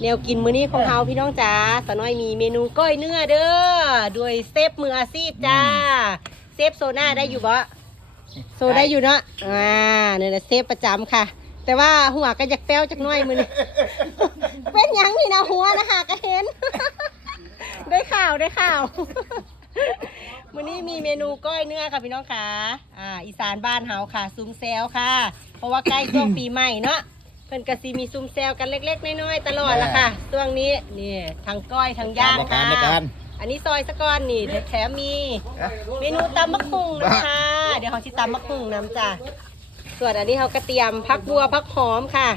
แนวกินมื้อนี้ของเฮาพี่น้องจ๋าสน้อยมีเมนูก้อยเนื้อเด้อด้วยเซฟมืออาชีพจ้า เซฟโซน่าได้อยู่บ่โซได้อยู่เนาะอ่าเนี่ยแหละเซฟประจำค่ะ แต่ว่าหัวก็อยากแป้วจักหน้อยมื้อนี้ เป็นหยังนี่นะหัวนะหาก็เห็น ได้ข่าวได้ข่าวมื้อนี้มีเมนูก้อยเนื้อค่ะพี่น้องค่ะ อ่า อีสานบ้านเฮาค่ะ ซุ้มแซวค่ะ เพราะว่าใกล้ช่วงปีใหม่เนาะ เพิ่นก็สิมีซุ้มแซวกันเล็ก ๆน้อยๆตลอดละค่ะช่วงนี้นี่ทั้งก้อยทั้งย่างในกาค่ะรในการอันนี้ซอยสะก้อนนี่แถมมี เมนูตำมะคุงนะคะ เดี๋ยวเขาชิตำมะคุงน้ำจ้ะส่วนอันนี้เขาก็เตรียมพักบัวพักหอมค่ะ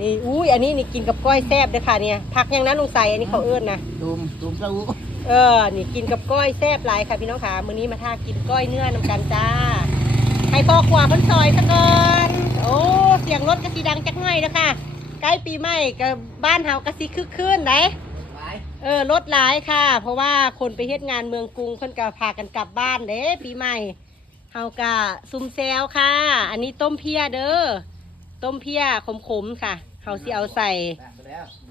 นี่อุ้ยอันนี้นี่กินกับก้อยแซ่บเด้อค่ะเนี่ยผักอย่างนั้นลุงใส่อันนี้เขาเอื้อนนะตูมตูมเต้าหู้เออ นี่กินกับก้อยแซ่บหลายค่ะพี่น้องค่ะมื้อนี้มาท่ากินก้อยเนื้อนำกันจ้าให้พ่อขวาเพิ่นซอยซะก่อนโอ้เสียงรถก็สีดังจักหน่อยนะคะใกล้ปีใหม่กับบ้านเฮาก็สิคึกคืนได้เออรถหลายค่ะ เพราะว่าคนไปเฮ็ดงานเมืองกรุงเพิ่นก็พากันกลับบ้านเด้ปีใหม่เฮากะซุมแซวค่ะ อันนี้ต้มเพียเด้อต้มเพียขมๆค่ะเฮาสิเอาใส่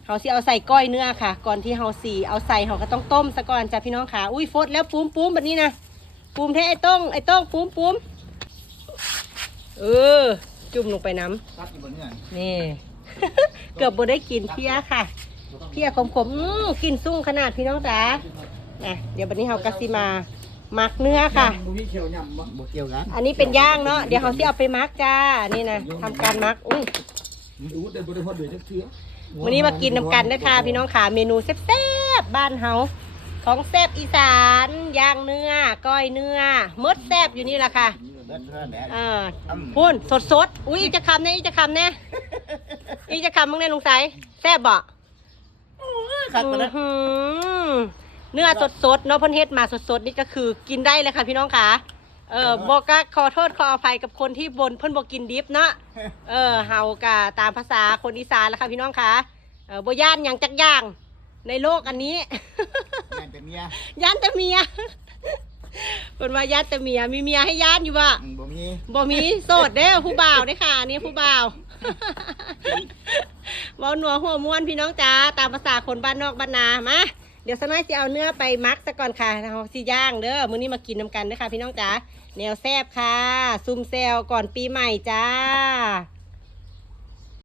เฮาสิเอาใส่ก้อยเนื้อค่ะ ก่อนที่เฮาสีเอาใส่เฮาก็ต้องต้มซะก่อนจ้ะพี่น้องค่ะ อุ้ยฟดแล้วปุ้มปุ้มแบบนี้นะปุ้มแท้ไอ้ต้องไอ้ต้องปุ้มปุ้มเออ จุ่มลงไปน้ำตัดอยู่บนเงื่อนนี่ เกือบบ่ได้กินเพียค่ะ เพียขมๆอื้อกินซุ้งขนาดพี่น้องจ๋านะเดี๋ยววันนี้เฮากะสิมามักเนื้อค่ะ บุมีเขียวยำบ่บ่เกี่ยวกันอันนี้เป็นย่างเนาะเดี๋ยวเขาสิเอาไปมักจ้านี่นะทำการมักอุ้ยดูแต่บ่ได้พอเดือดจักเทื่อวันนี้มากินน้ำกันนะคะพี่น้องค่ะเมนูแซ่บๆบ้านเฮาของแซ่บอีสานย่างเนื้อก้อยเนื้อมดแซ่บอยู่นี่แหละค่ะ เดือดเทื่อแหน่เออพูนสดสดๆอุ้ยอีกจะคำเนี่ยอีกจะคำเนี่ยอีกจะคำมึงเนี่ยลุงใสแซ่บบ่คักตัวนั้นอื้อหือเนื้อสดสดๆเนาะเพ่นเฮ็ดมาสดสดๆนี่ก็คือกินได้เลยค่ะพี่น้องค่ะเออบอกก็ขอโทษขออภัยกับคนที่บนเพิ่นบอกกินดิบเนาะเออเฮากะตามภาษาคนอีสานแล้วค่ะพี่น้องค่ะเออบ่ย่านหยังจักอย่างในโลกอันนี้งานแต่เมียย่านแต่เมีย เพิ่นว่าย่านแต่เมียมีเมียให้ย่านอยู่บ่อืมบ่มีบ่มีโสดเด้อผู้บ่าวเด้อค่ะอันนี่ผู้บ่าวเว้าหนัวหัวม้วนพี่น้องจ้าตามภาษาคนบ้านนอกบ้านนามาเดี๋ยวสน้อยสิเอาเนื้อไปมักซะก่อนค่ะเราสิย่างเด้อมื้อนี้มากินนำกันเด้อค่ะพี่น้องจ้าแนวแซ่บค่ะซุ่มแซวก่อนปีใหม่จ้า